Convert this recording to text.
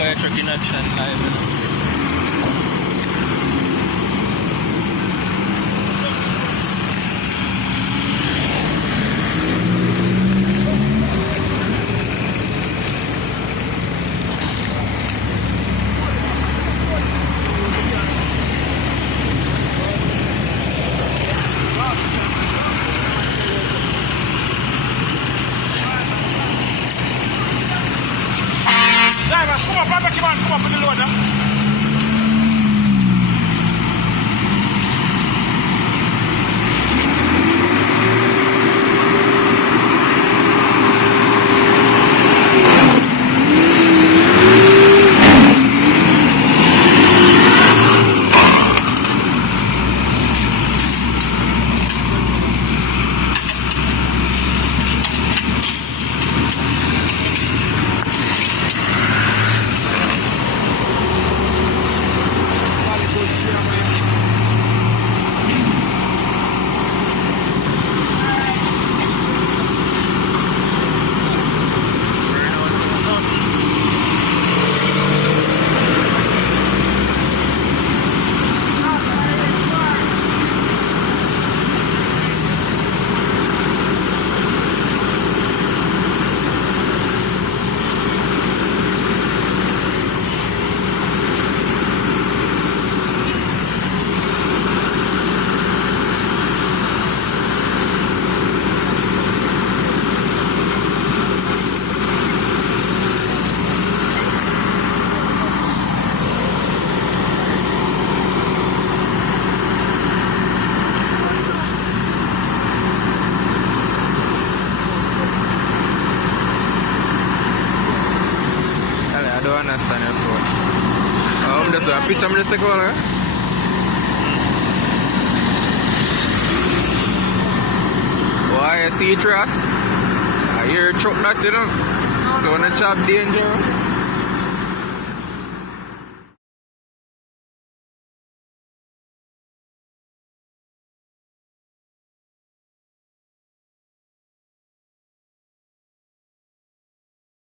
fire truck in action live, you know. Come on, put the loader. I don't understand your phone. I'm just a picture, I'm just take over. Why you see it, Ross? I hear a truck that, you know. So when the job dangerous.